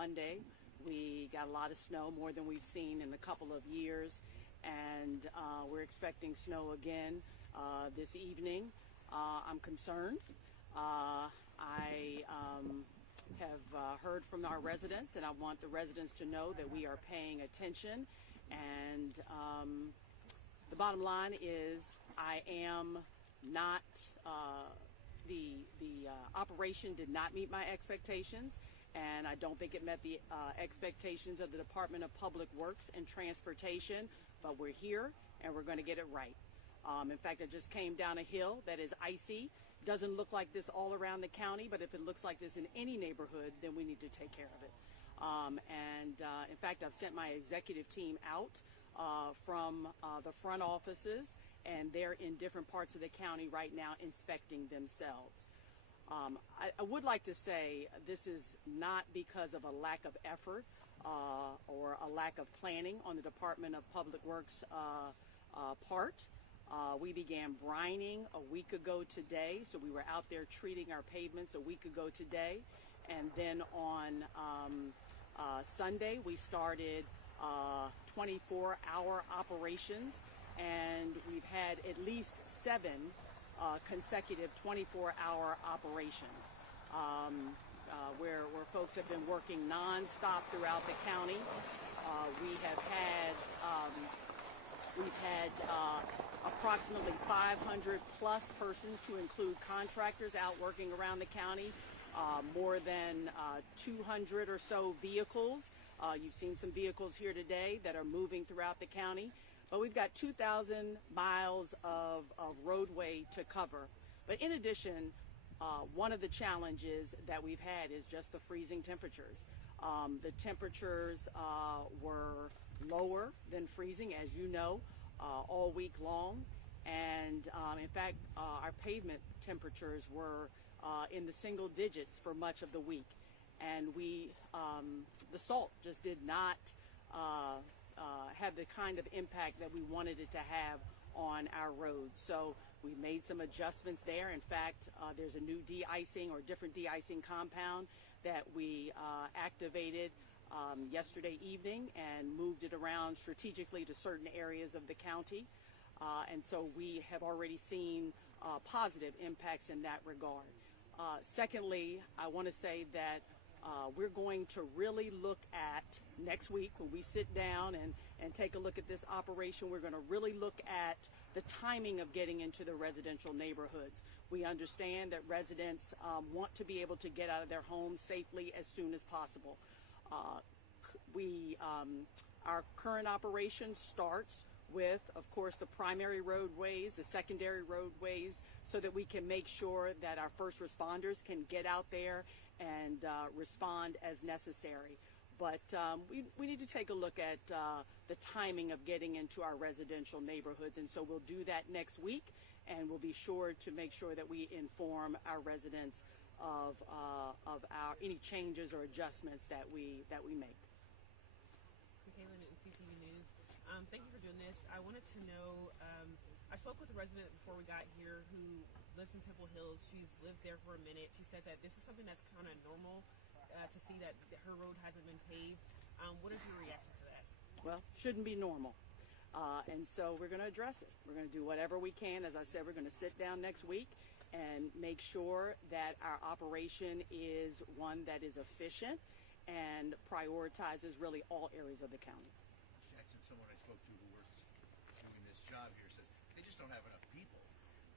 Monday. We got a lot of snow, more than we've seen in a couple of years, and we're expecting snow again this evening. I'm concerned. I have heard from our residents, and I want the residents to know that we are paying attention. And the bottom line is, I am not. The operation did not meet my expectations, and I don't think it met the expectations of the Department of Public Works and Transportation. But we're here, and we're going to get it right. In fact, I just came down a hill that is icy. Doesn't look like this all around the county, but if it looks like this in any neighborhood, then we need to take care of it. In fact, I've sent my executive team out from the front offices, and they're in different parts of the county right now inspecting themselves. I would like to say this is not because of a lack of effort or a lack of planning on the Department of Public Works part. We began brining a week ago today, so we were out there treating our pavements a week ago today. And then on Sunday, we started 24-hour operations, and we've had at least 7 consecutive 24-hour operations where folks have been working nonstop throughout the county. We've had approximately 500 plus persons, to include contractors, out working around the county. More than 200 or so vehicles. You've seen some vehicles here today that are moving throughout the county. But we've got 2,000 miles of roadway to cover. But in addition, one of the challenges that we've had is just the freezing temperatures. The temperatures were lower than freezing, as you know, all week long. And in fact, our pavement temperatures were in the single digits for much of the week. And the salt just did not have the kind of impact that we wanted it to have on our roads. So we made some adjustments there. In fact, there's a new de-icing or different de-icing compound that we activated yesterday evening and moved it around strategically to certain areas of the county. And so we have already seen positive impacts in that regard. Secondly, I want to say that we're going to really look at next week when we sit down and take a look at this operation. We're going to really look at the timing of getting into the residential neighborhoods. We understand that residents want to be able to get out of their homes safely as soon as possible. Our current operation starts with, of course, the primary roadways, the secondary roadways, so that we can make sure that our first responders can get out there and respond as necessary. But we need to take a look at the timing of getting into our residential neighborhoods, and so we'll do that next week, and we'll be sure to make sure that we inform our residents of our any changes or adjustments that we make. Caitlin at CTV News. Thank you for doing this. I wanted to know, I spoke with a resident before we got here who lives in Temple Hills. She's lived there for a minute. She said that this is something that's kind of normal to see that her road hasn't been paved. What is your reaction to that? Well, shouldn't be normal. And so we're going to address it. We're going to do whatever we can. As I said, we're going to sit down next week and make sure that our operation is one that is efficient and prioritizes really all areas of the county. Jackson, someone I spoke to who works doing this job here, says they just don't have enough people,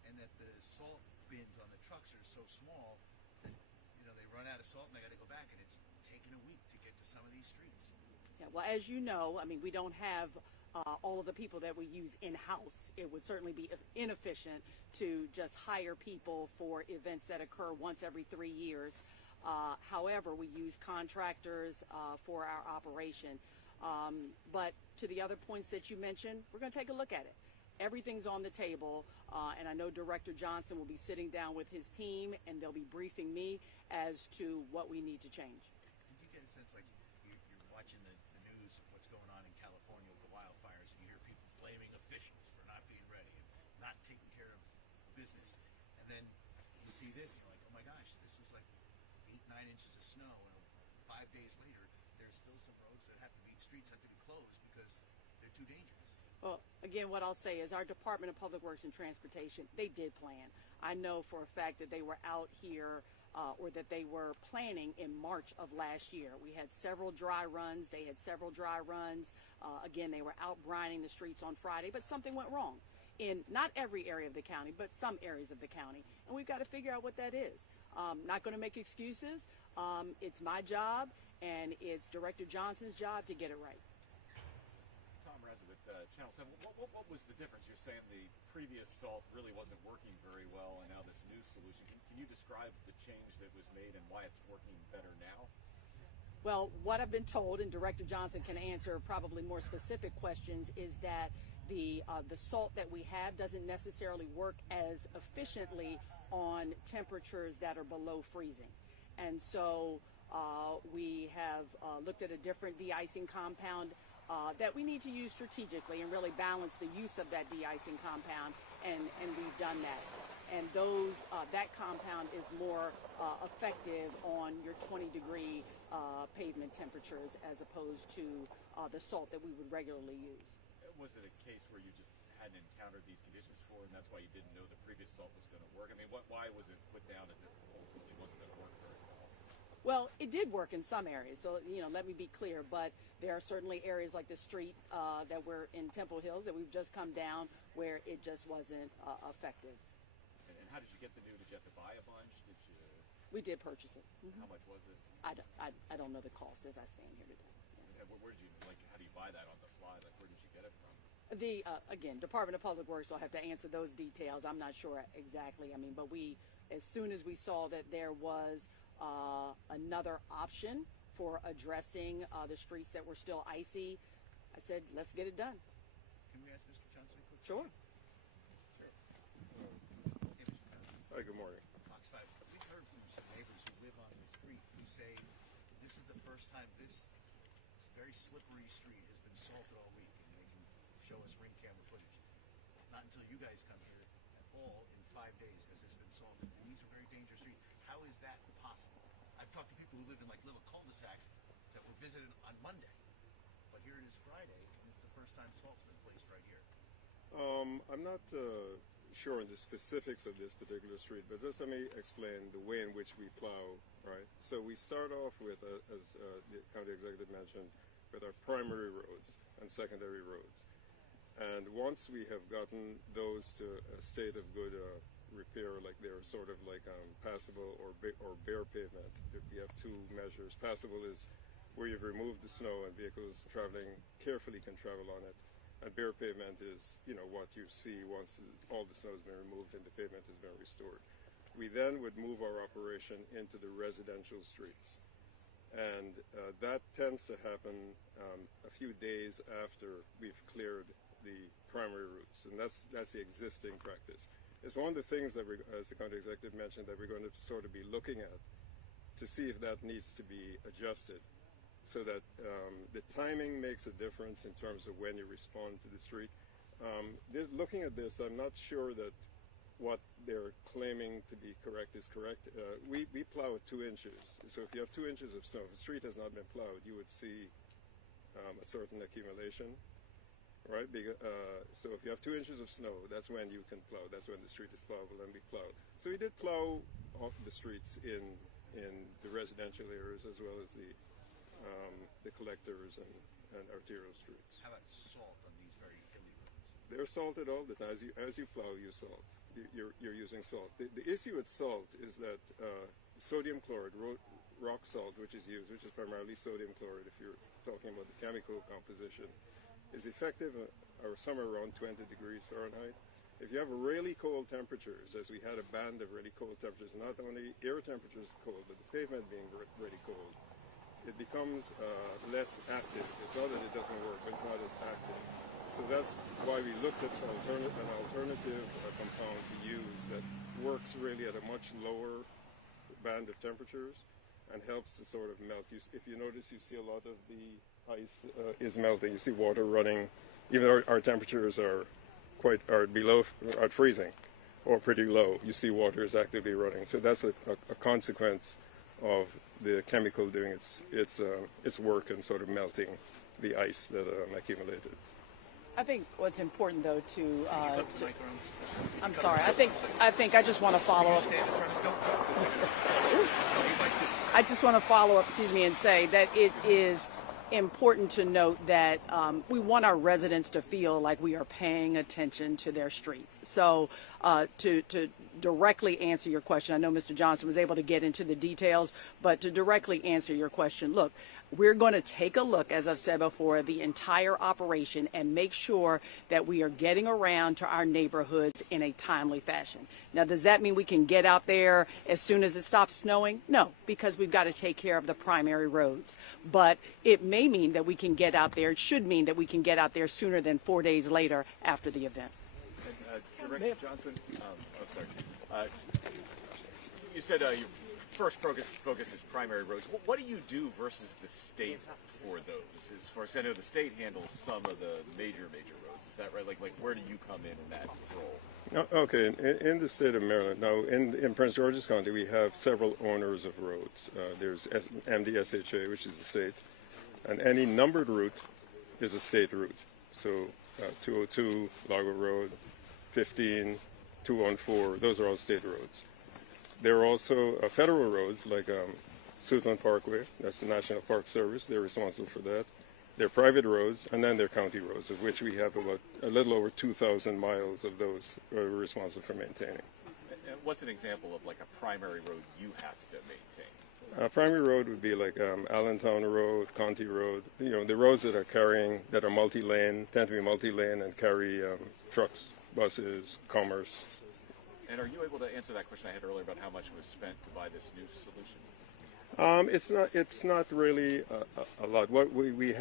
and that the salt bins on the trucks are so small that they run out of salt and they got to go back, and it's taken a week to get to some of these streets. Yeah, well, as you know, I mean, we don't have all of the people that we use in-house. It would certainly be inefficient to just hire people for events that occur once every 3 years. However, we use contractors for our operation. But to the other points that you mentioned, we're going to take a look at it. Everything's on the table, and I know Director Johnson will be sitting down with his team, and they'll be briefing me as to what we need to change. Did you get a sense like you're watching the news of what's going on in California with the wildfires, and you hear people blaming officials for not being ready and not taking care of business, and then you see this, you're like, oh my gosh, this was like 8-9 inches of snow, and 5 days later some roads that have to be, streets have to be closed because they're too dangerous. Well, again, what I'll say is our Department of Public Works and Transportation, they did plan. I know for a fact that they were out here or that they were planning in March of last year. We had several dry runs. They had several dry runs. Again, they were out brining the streets on Friday, but something went wrong in not every area of the county, but some areas of the county. And we've got to figure out what that is. Not going to make excuses. It's my job and it's Director Johnson's job to get it right. Tom Razza with Channel 7. What was the difference? You're saying the previous salt really wasn't working very well, and now this new solution. Can you describe the change that was made and why it's working better now? Well, what I've been told, and Director Johnson can answer probably more specific questions, is that the salt that we have doesn't necessarily work as efficiently on temperatures that are below freezing. And so we have looked at a different de-icing compound that we need to use strategically and really balance the use of that de-icing compound, and we've done that. And that compound is more effective on your 20-degree pavement temperatures as opposed to the salt that we would regularly use. Was it a case where you just hadn't encountered these conditions before, and that's why you didn't know the previous salt was going to work? I mean, why was it put down if it ultimately wasn't going to work very well? Well, it did work in some areas, so let me be clear. But there are certainly areas like the street that we're in Temple Hills that we've just come down where it just wasn't effective. And how did you get the new? Did you have to buy a bunch? Did you? We did purchase it. Mm-hmm. How much was it? I don't know the cost as I stand here today. And where did you how do you buy that on the fly? Like, where did you get it from? The again, Department of Public Works will have to answer those details. I'm not sure exactly. I mean, but as soon as we saw that there was another option for addressing the streets that were still icy, I said, let's get it done. Can we ask Mr. Johnson a quick Sure. question? Hey, Mr. Johnson. Hi, good morning. Fox 5. We've heard from some neighbors who live on the street who say this is the first time this very slippery street has been salted all week, and they can show us ring camera footage. Not until you guys come here at all in 5 days has this been salted. And these are very dangerous streets. How is that possible? I've talked to people who live in like little cul-de-sacs that were visited on Monday, but here it is Friday, and it's the first time salt's been placed right here. I'm not sure on the specifics of this particular street, but just let me explain the way in which we plow, right? So we start off with, as the county executive mentioned, with our primary roads and secondary roads. And once we have gotten those to a state of good repair, like they're sort of like passable or bare pavement, we have two measures. Passable is where you've removed the snow and vehicles traveling carefully can travel on it. And bare pavement is, what you see once all the snow has been removed and the pavement has been restored. We then would move our operation into the residential streets. And that tends to happen a few days after we've cleared the primary routes. And that's the existing practice. It's one of the things that, as the county executive mentioned, that we're going to sort of be looking at to see if that needs to be adjusted, so that the timing makes a difference in terms of when you respond to the street. Looking at this, I'm not sure that what they're claiming to be correct is correct. We plow at 2 inches. So if you have 2 inches of snow, if the street has not been plowed, you would see a certain accumulation, right? So if you have 2 inches of snow, that's when you can plow. That's when the street is plowable and be plowed. So we did plow off the streets in the residential areas as well as the collectors and arterial streets. How about salt on these very hilly roads? They're salted all the time. As you plow, you salt. You're using salt. The issue with salt is that sodium chloride, rock salt, which is used, which is primarily sodium chloride if you're talking about the chemical composition, is effective somewhere around 20 degrees Fahrenheit. If you have really cold temperatures, as we had a band of really cold temperatures, not only air temperatures cold, but the pavement being really cold, it becomes less active. It's not that it doesn't work, but it's not as active. So that's why we looked at an alternative compound to use that works really at a much lower band of temperatures and helps to sort of melt. If you notice, you see a lot of the ice is melting. You see water running, even though our temperatures are below freezing or pretty low. You see water is actively running. So that's a consequence of the chemical doing its work and sort of melting the ice that accumulated. I think what's important, though, to Put the mic around. I'm sorry. I think I just want to follow up. Stand in front of don't. You'd like to. I just want to follow up, and say that it is important to note that we want our residents to feel like we are paying attention to their streets. So to directly answer your question, I know Mr. Johnson was able to get into the details, but to directly answer your question, look, we're going to take a look, as I've said before, the entire operation and make sure that we are getting around to our neighborhoods in a timely fashion. Now, does that mean we can get out there as soon as it stops snowing? No, because we've got to take care of the primary roads. But it may mean that we can get out there, it should mean that we can get out there sooner than 4 days later after the event. Director Johnson, sorry. You said your first focus is primary roads. What do you do versus the state for those? As far as I know, the state handles some of the major roads. Is that right? Like where do you come in that role? Okay, in the state of Maryland, now in Prince George's County, we have several owners of roads. There's MDSHA, which is the state, and any numbered route is a state route. So 202, Lago Road, 15, 214, those are all state roads. There are also federal roads like Suitland Parkway, that's the National Park Service, they're responsible for that. They're private roads, and then they're county roads, of which we have about a little over 2,000 miles of those we're responsible for maintaining. And what's an example of like a primary road you have to maintain? A primary road would be like Allentown Road, County Road, you know, the roads that are multi-lane, tend to be multi-lane and carry trucks, buses, commerce. And are you able to answer that question I had earlier about how much was spent to buy this new solution? It's not really a lot. What we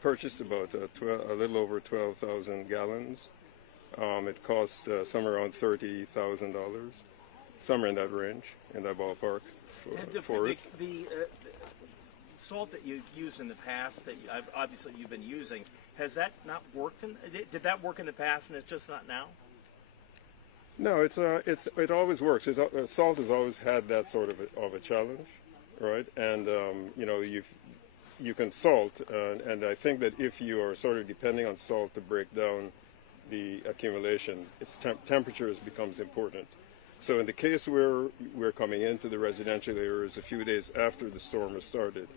purchased about a little over 12,000 gallons. It cost somewhere around $30,000, somewhere in that range, in that ballpark. The salt that you've used in the past, that obviously you've been using, has that not worked? Did that work in the past, and it's just not now? No, it always works. Salt has always had that sort of a challenge, right? And you know, you can salt, and I think that if you are sort of depending on salt to break down the accumulation, its temperatures becomes important. So in the case where we're coming into the residential areas a few days after the storm has started,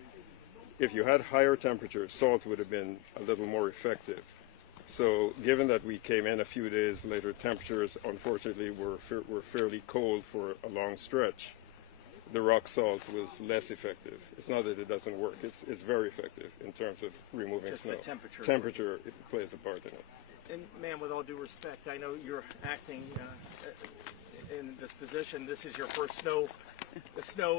if you had higher temperatures, salt would have been a little more effective. So given that we came in a few days later, temperatures unfortunately were fairly cold for a long stretch. The rock salt was less effective. It's not that it doesn't work. It's very effective in terms of removing Just snow. the temperature. Temperature plays a part in it. And ma'am, with all due respect, I know you're acting in this position. This is your first snow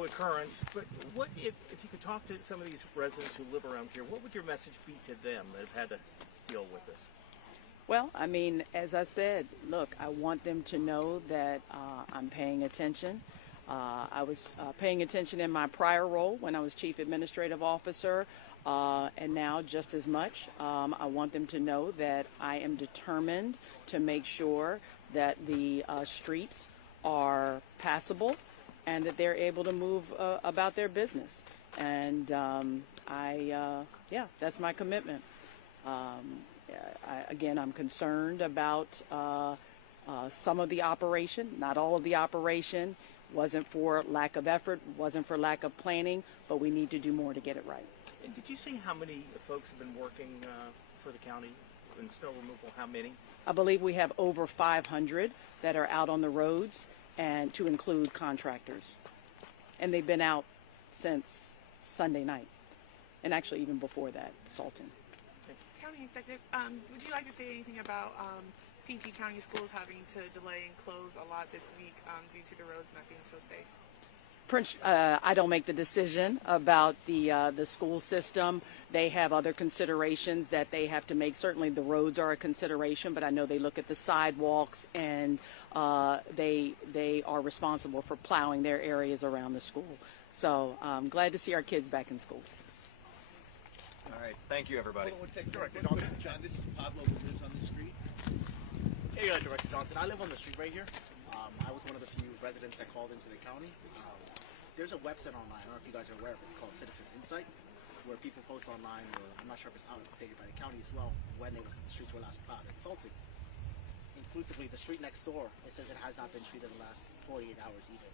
occurrence. But what if you could talk to some of these residents who live around here? What would your message be to them that have had to deal with this? Well, I mean, as I said, look, I want them to know that I'm paying attention. I was paying attention in my prior role when I was Chief Administrative Officer, and now just as much. I want them to know that I am determined to make sure that the streets are passable and that they're able to move about their business. And that's my commitment. Again, I'm concerned about some of the operation, not all of the operation. Wasn't for lack of effort, wasn't for lack of planning, but we need to do more to get it right. And did you see how many folks have been working for the county in snow removal? How many? I believe we have over 500 that are out on the roads, and to include contractors. And they've been out since Sunday night, and actually even before that, salting. County Executive, would you like to say anything about Pinckney County Schools having to delay and close a lot this week due to the roads not being so safe? Prince, I don't make the decision about the school system. They have other considerations that they have to make. Certainly the roads are a consideration, but I know they look at the sidewalks, and they are responsible for plowing their areas around the school. So I'm glad to see our kids back in school. All right, thank you, everybody. We'll take Director Johnson. John, this is Pablo who lives on the street. Hey, Director Johnson. I live on the street right here. I was one of the few residents that called into the county. there's a website online. I don't know if you guys are aware of it. It's called Citizens Insight, where people post online, or I'm not sure if it's updated by the county as well, when the streets were last plowed and salted. Inclusively, the street next door, it says it has not been treated in the last 48 hours even.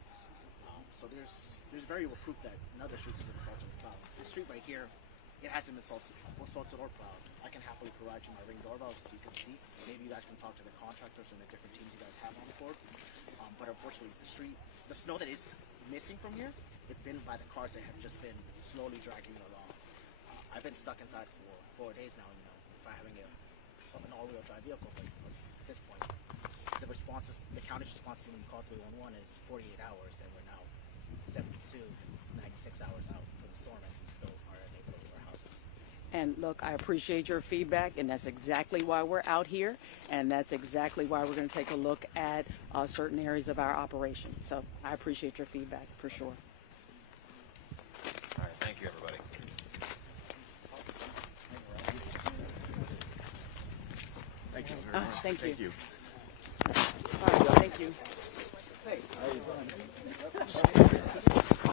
So there's very real proof that another streets have been salted and plowed. The street right here, it hasn't been salted or plowed. I can happily provide you my Ring doorbell so you can see. Maybe you guys can talk to the contractors and the different teams you guys have on board. But unfortunately, the snow that is missing from here, it's been by the cars that have just been slowly dragging it along. I've been stuck inside for 4 days now, if I'm having an all-wheel drive vehicle, but at this point, the county's response when you call 311 is 48 hours, and we're now 72, it's 96 hours out from the storm, and we still are unable to leave our houses. And look, I appreciate your feedback, and that's exactly why we're out here, and that's exactly why we're going to take a look at certain areas of our operation. So I appreciate your feedback for sure. All right, thank you, everybody. Thank you. Thank you. All right, thank you.